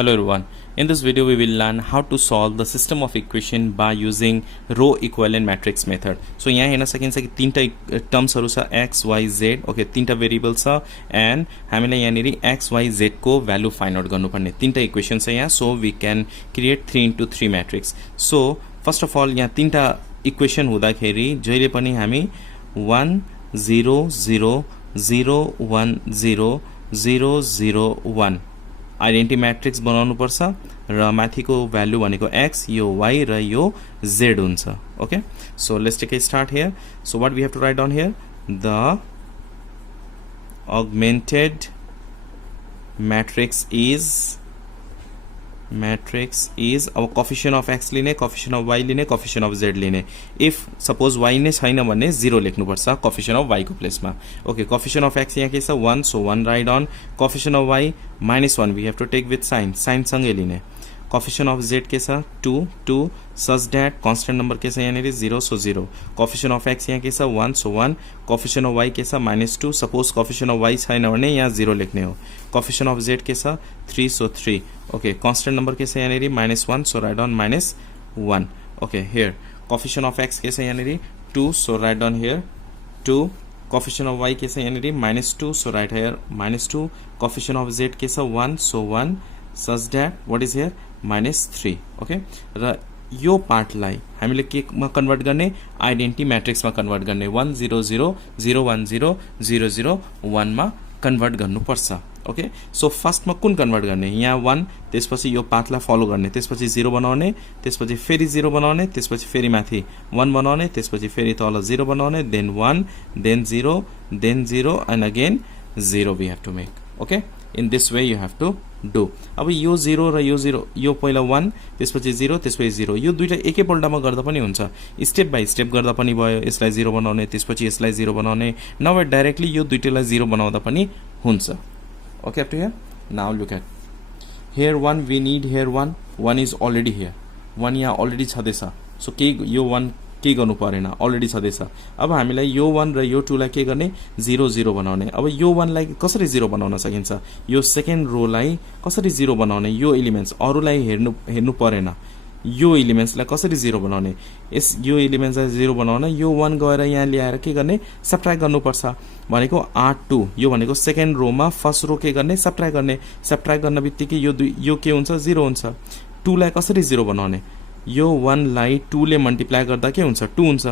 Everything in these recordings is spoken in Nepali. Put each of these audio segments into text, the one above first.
Hello everyone. In this video we will learn how to solve the system of equation by using row equivalent matrix method. So यहाँ हेर्न सकिन्छ कि तीनटा टर्म्सहरु छ x y z. ओके तीनटा भेरिएबल छ एन्ड हामीलाई यहाँनेरि x y z को भ्यालु फाइन्ड आउट गर्नुपर्ने तीनटा इक्वेसन छ यहाँ. So we can create 3x3 matrix. So first of all यहाँ तीनटा इक्वेसन हुँदाखेरि जहिले पनि हामी 1 0 0 0 1 0 0 0 1 आइडेन्टिटी मैट्रिक्स बनाउनु पर्छ र माथिको भ्यालु भनेको x यो y र यो z हुन्छ. Okay so let's take a start here. So what we have to write down here the augmented matrix is अब coefficient of x लिने, coefficient of y लिने, coefficient of z लिने. if suppose y नै छैन भने 0 लेख्नु पर्छ coefficient of y को प्लेसमा. ओके coefficient of x यहाँ के छ 1, so 1 write on. coefficient of y -1 we have to take with sign सँगै लिने. coefficient of z के छ 2 such that constant number के छ यहाँनेरि 0, so 0. coefficient of x यहाँ के छ 1, so 1. coefficient of y के छ -2, suppose coefficient of y छैन भने यहाँ 0 लेख्ने हो. coefficient of z के छ 3, so 3. okay constant number के छ यहाँनेरि -1, so write down -1. okay here coefficient of x के छ यहाँनेरि 2, so write down here 2. coefficient of y के छ यहाँनेरि -2, so write here -2. coefficient of z के छ 1, so 1 such that what is here -3. Okay र यो पार्टलाई हामीले केमा कन्भर्ट गर्ने आइडेन्टिटी म्याट्रिक्समा कन्भर्ट गर्ने 1 0 0 0 1 0 0 0 1 मा कन्भर्ट गर्नुपर्छ. ओके सो फर्स्टमा कुन कन्भर्ट गर्ने यहाँ 1 त्यसपछि यो पाथलाई फलो गर्ने त्यसपछि 0 बनाउने त्यसपछि फेरि 0 बनाउने त्यसपछि फेरि माथि 1 बनाउने त्यसपछि फेरि तल 0 बनाउने then 1 then 0 then 0 and again 0 we have to make. Okay in this way you have to do. अब यो 0 र यो 0 यो पहिला 1 त्यसपछि 0 त्यसपछि 0 यो दुईटा एकैपल्टमा गर्दा पनि हुन्छ. स्टेप बाइ स्टेप गर्दा पनि भयो. यसलाई 0 बनाउने त्यसपछि यसलाई 0 बनाउने नभए डाइरेक्टली यो दुईटालाई 0 बनाउँदा पनि हुन्छ. Okay up to here. Now look at here 1 we need here 1 is already here 1 यहाँ अलरेडी छँदैछ. सो के यो 1 के गर्नु परेन अलरेडी छँदैछ. अब हामीलाई यो 1 र यो 2 लाई के गर्ने 0 0 बनाउने. अब यो 1 लाई कसरी 0 बनाउन सकिन्छ यो सेकेन्ड रो लाई कसरी 0 बनाउने यो एलिमेन्ट्स अरूलाई हेर्नु परेन. यो एलिमेन्ट्सलाई कसरी 0 बनाउने यो एलिमेन्ट्सलाई 0 बनाउन यो 1 गएर यहाँ ल्याएर के गर्ने सबट्र्याक्ट गर्नुपर्छ भनेको 8 2 यो भनेको सेकेन्ड रोमा फर्स्ट रो के गर्ने सबट्र्याक्ट गर्न बित्तिकै यो के हुन्छ 0 हुन्छ. 2 लाई कसरी 0 बनाउने यो 1 लाई 2 ले मल्टिप्लाई गर्दा के हुन्छ 2 हुन्छ.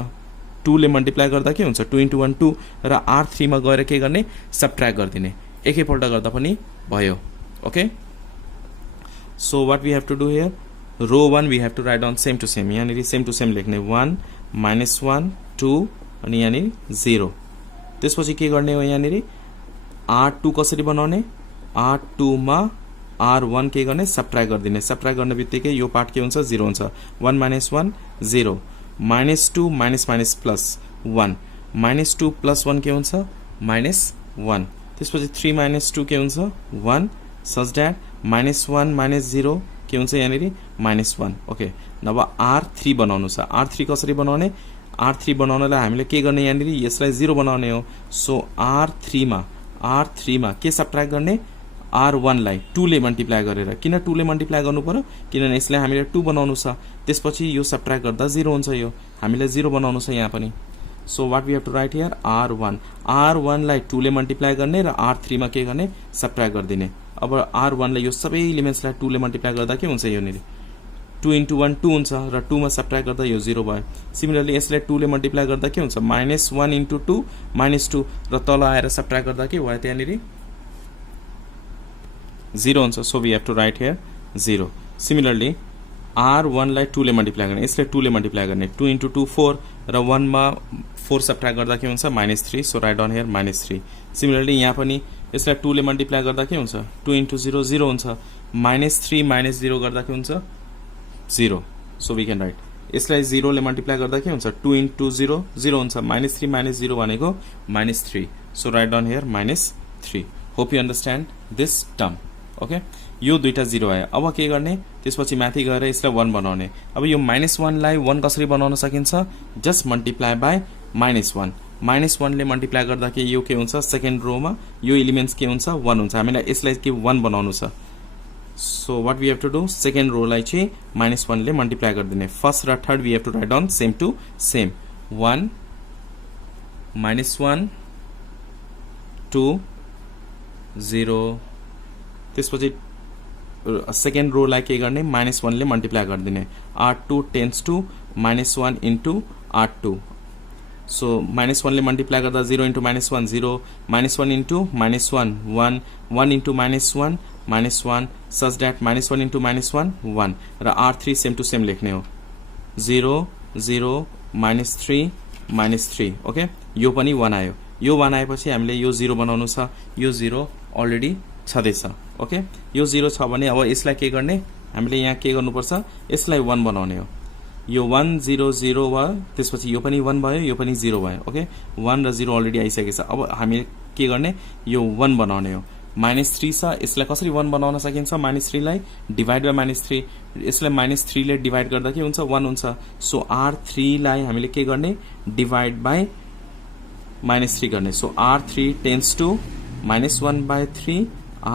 2 ले मल्टिप्लाई गर्दा के हुन्छ 2 × 1 2 र R3 मा गएर के गर्ने सबट्र्याक्ट गरिदिने एकैपल्ट गर्दा पनि भयो. Okay so what we have to do here row 1 we have to write down same to same यहाँनेरि सेम टु सेम लेख्ने 1 -1 2 अनि यहाँनेरि 0. त्यसपछि के गर्ने हो यहाँनेरि R2 कसरी बनाउने R2 मा R1 के गर्ने सबट्र्याक्ट गरिदिने सबट्र्याक्ट गर्न बित्तिकै यो पार्ट के हुन्छ 0 हुन्छ. 1 -1 0 -2 माइनस प्लस 1 -2 प्लस 1 के हुन्छ -1 त्यसपछि 3 -2 के हुन्छ 1 सच द्याट -1 -0 के हुन्छ यहाँनेरि -1. ओके नभए R3 बनाउनु छ. R3 कसरी बनाउने R3 बनाउनलाई हामीले के गर्ने यहाँनेरि यसलाई 0 बनाउने हो. सो R3 मा के सबट्र्याक्ट गर्ने R1 लाई 2 ले मल्टिप्लाई गरेर. किन 2 ले मल्टिप्लाई गर्नु पर्यो किनभने यसलाई हामीले 2 बनाउनु छ. त्यसपछि यो सबट्र्याक्ट गर्दा 0 हुन्छ. यो हामीले 0 बनाउनु छ यहाँ पनि. So what we have to write here R1 लाई 2 ले मल्टिप्लाई गर्ने र R3 मा के गर्ने सबट्र्याक्ट गरिदिने. अब R1 लाई यो सबै एलिमेन्ट्सलाई 2 ले मल्टिप्लाई गर्दा के हुन्छ यो नेरि 2 × 1 2 हुन्छ र 2 मा सबट्र्याक्ट गर्दा यो 0 भयो. सिमिलरली यसलाई 2 ले मल्टिप्लाई गर्दा के हुन्छ -1 × 2 -2 र तल आएर सबट्र्याक्ट गर्दा के भयो त्यहाँनेरि 0 हुन्छ. So we have to write here 0. Similarly R1 लाई 2 ले मल्टिप्लाई गर्ने यसलाई 2 ले मल्टिप्लाई गर्ने 2 × 2 4 र 1 मा 4 सबट्र्याक्ट गर्दा के हुन्छ -3. So right down here -3. Similarly यहाँ पनि यसलाई 2 ले मल्टिप्लाई गर्दा के हुन्छ 2 × 0 0 हुन्छ -3 -0 गर्दा के हुन्छ 0. सो वी क्यान राइट यसलाई 0 ले मल्टिप्लाई गर्दा के हुन्छ 2 × 0 0 हुन्छ -3 -0 भनेको -3. So right down here -3. Hope you understand this term. Okay यो दुईटा 0 आयो. अब के गर्ने त्यसपछि माथि गएर यसलाई 1 बनाउने. अब यो -1 लाई 1 कसरी बनाउन सकिन्छ जस्ट मल्टिप्लाई बाइ -1 -1 ले मल्टिप्लाई गर्दा के यो के हुन्छ सेकेन्ड रोमा यो एलिमेन्ट्स के हुन्छ 1 हुन्छ. हामीलाई यसलाई के 1 बनाउनु छ. So what we have to do second रोलाई चाहिँ -1 ले मल्टिप्लाई गरिदिने फर्स्ट र third we have to write down same to same 1 -1 2 0 त्यसपछि सेकेन्ड रोलाई के गर्ने -1 ले मल्टिप्लाई गरिदिने r2 tense to -1 into r2 so -1 ले मल्टिप्लाई गर्दा 0 into -1 0 -1 into -1 1 1 into -1 -1 such that -1 into -1 1 र r3 सेम टु सेम लेख्ने हो 0 0 -3 -3 ओके यो पनि 1 आयो यो 1 आएपछि हामीले यो 0 बनाउनु छ यो 0 अलरेडी छँदैछ ओके यो 0 छ भने अब यसलाई के गर्ने हामीले यहाँ के गर्नुपर्छ यसलाई 1 बनाउने हो यो 1 0 0 भयो त्यसपछि यो पनि 1 भयो यो पनि 0 भयो ओके 1 र 0 अलरेडी आइसकेको छ अब हामी के गर्ने यो 1 बनाउने हो -3 छ यसलाई कसरी 1 बनाउन सकिन्छ -3 लाई डिभाइड बाइ -3 यसलाई -3 ले डिभाइड गर्दा के हुन्छ 1 हुन्छ सो r3 लाई हामीले के गर्ने डिभाइड बाइ -3 गर्ने so r3 tends to -1/3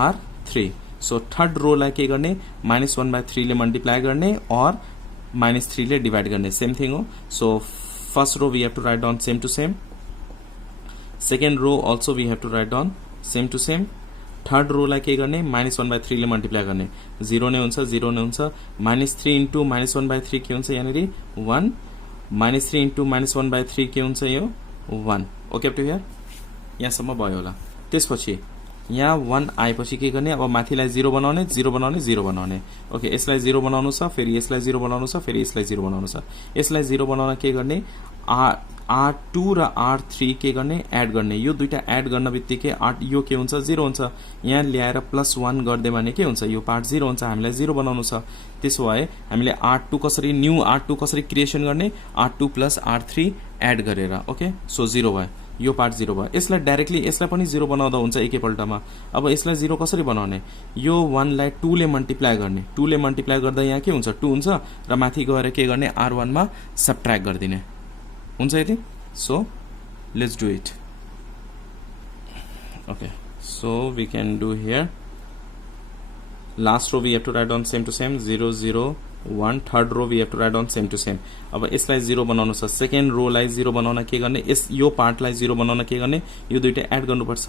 r3 so third row लाई के गर्ने -1/3 ले मल्टिप्लाई गर्ने और -3 ले डिवाइड गर्ने सेम थिङ हो so first row we have to write down same to same second row also we have to write down same to same third row लाई के गर्ने -1/3 ले मल्टिप्लाई गर्ने 0 नै हुन्छ 0 नै हुन्छ -3 इन्टु -1/3 के हुन्छ यहाँनिर 1 -3 इन्टु -1/3 के हुन्छ यो 1 ओके अप टु हियर यहाँसम्म भयो होला त्यसपछि यहाँ 1 आएपछि के गर्ने अब माथिलाई 0 बनाउने 0 बनाउने 0 बनाउने ओके यसलाई 0 बनाउनु छ फेरि यसलाई 0 बनाउनु छ फेरि यसलाई 0 बनाउनु छ यसलाई 0 बनाउन के गर्ने r2 र r3 के गर्ने एड गर्ने यो दुईटा एड गर्न बित्तिकै यो के हुन्छ 0 हुन्छ यहाँ ल्याएर +1 गर्दै भने के हुन्छ यो पार्ट 0 हुन्छ हामीलाई 0 बनाउनु छ त्यसो भए हामीले r2 कसरी न्यू r2 कसरी क्रिएसन गर्ने r2 + r3 एड गरेर ओके सो 0 भयो यो पार्ट 0 भयो यसलाई डाइरेक्टली यसलाई पनि 0 बनाउँदा हुन्छ एकैपल्टमा अब यसलाई 0 कसरी बनाउने यो 1 लाई 2 ले मल्टिप्लाई गर्ने 2 ले मल्टिप्लाई गर्दा यहाँ के हुन्छ 2 हुन्छ र माथि गएर के गर्ने r1 मा सबट्र्याक्ट गरिदिने हुन्छ यति so let's do it okay so we can do here last row we have to write down same to same 0 0 1 third row we have to write down same to same अब यसलाई 0 बनाउनु छ सेकेन्ड रो लाई 0 बनाउन के गर्ने यो पार्टलाई 0 बनाउन के गर्ने यो दुईटा एड गर्नुपर्छ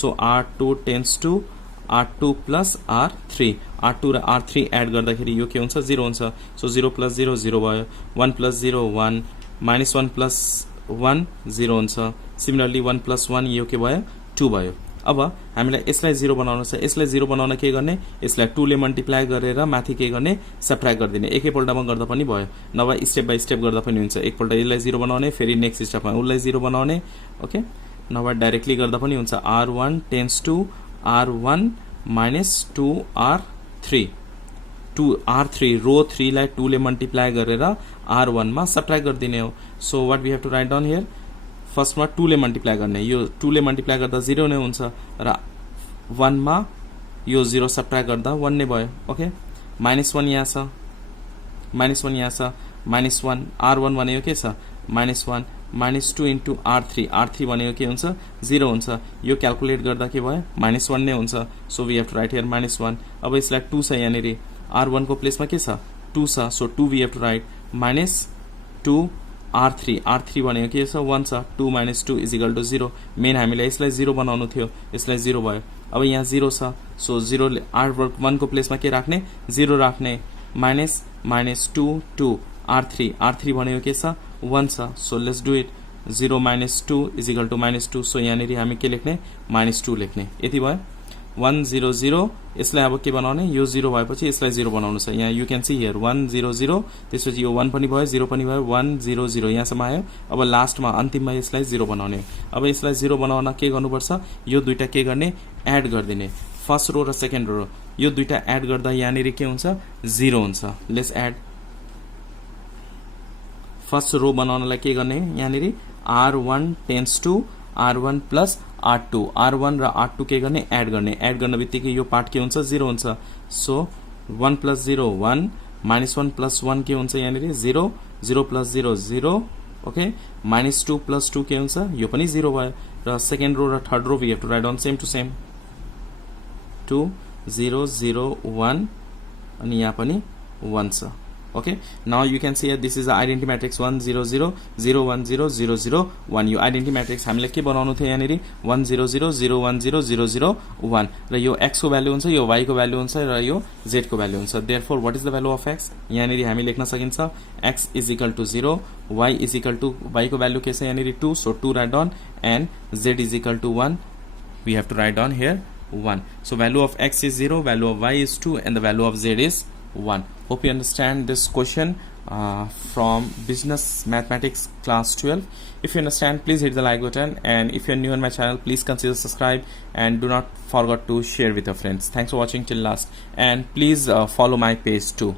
so r2 tense to r2 + r3 r2 र r3 एड गर्दाखेरि यो के हुन्छ 0 हुन्छ सो 0 + 0 0 भयो 1 + 0 1 -1 + 1 0 हुन्छ सिमिलरली 1 + 1 यो के भयो 2 भयो अब हामीलाई यसलाई 0 बनाउन छ यसलाई 0 बनाउन के गर्ने यसलाई 2 ले मल्टिप्लाई गरेर माथि के गर्ने सबट्र्याक्ट गरिदिने एकैपल्टमा गर्दा पनि भयो नभए स्टेप बाइ स्टेप गर्दा पनि हुन्छ एकपल्ट यसलाई 0 बनाउने फेरि नेक्स्ट स्टेपमा उसलाई 0 बनाउने ओके नभए डाइरेक्टली गर्दा पनि हुन्छ r1 tense to r1 - 2r3 2r3 रो 3 लाई 2 ले मल्टिप्लाई गरेर r1 मा सबट्र्याक्ट गरिदिने हो so what we have to write down here first मा 2 ले मल्टिप्लाई गर्ने यो 2 ले मल्टिप्लाई गर्दा 0 नै हुन्छ र 1 मा यो 0 सबट्र्याक्ट गर्दा 1 नै भयो ओके -1 यहाँ छ -1 यहाँ छ -1 r1 भनेको के छ -1 -2 इन्टु r3 r3 भनेको के हुन्छ 0 हुन्छ यो क्याल्कुलेट गर्दा के भयो -1 नै हुन्छ so we have to write here -1 अब यसलाई 2 छ यहाँनिर r1 को प्लेसमा के छ 2 छ so 2 we have to write -2 r3 भनेको के छ 1 छ 2 - 2 = 0 मेन हामीले यसलाई 0 बनाउनु थियो यसलाई 0 भयो अब यहाँ 0 छ सो 0 ले r1 को प्लेसमा के राख्ने 0 राख्ने -2 2 r3 भनेको के छ 1 छ so let's do it 0 - 2 = -2 so यहाँनिर हामी के लेख्ने -2 लेख्ने यति भयो 1 0 0 यसलाई अब के बनाउने यो 0 भएपछि यसलाई 0 बनाउनु छ यहाँ यु क्यान सी हियर 1 0 0 त्यसपछि यो 1 पनि भयो 0 पनि भयो 1 0 0 यहाँसम्म आयो अब लास्टमा अन्तिममा यसलाई 0 बनाउने अब यसलाई 0 बनाउन के गर्नुपर्छ यो दुईटा के गर्ने एड गरिदिने फर्स्ट रो र सेकेन्ड रो यो दुईटा एड गर्दा यहाँनिर के हुन्छ 0 हुन्छ लेट्स एड फर्स्ट रो बनाउनलाई के गर्ने यहाँनिर r1 tense to r1 + r2 r1 र r2 के गर्ने एड गर्न बित्तिकै यो पार्ट के हुन्छ 0 हुन्छ सो 1 + 0 1 -1 + 1 के हुन्छ यहाँनिर 0 0 + 0 0 ओके -2 + 2 के हुन्छ यो पनि 0 भयो र सेकेन्ड रो र third row we have to write down same to same 2 0 0 1 अनि यहाँ पनि 1 छ okay now you can see this is the identity matrix 1 0 0 0 1 0 0 0 1 यो identity matrix हामीले के बनाउनु थियो यहाँनेरि 1 0 0 0 1 0 0 0 1 र यो x को भ्यालु हुन्छ यो y को भ्यालु हुन्छ र यो z को भ्यालु हुन्छ therefore what is the value of x यहाँनेरि हामी लेख्न सकिन्छ x is equal to 0 y is equal to y को भ्यालु के छ यहाँनेरि 2 so 2 write down and z is equal to 1 we have to write down here 1 so value of x is 0 value of y is 2 and the value of z is 1 hope you understand this question from business mathematics class 12 if you understand please hit the like button and if you're new on my channel please consider subscribe and do not forget to share with your friends thanks for watching till last and please follow my page too.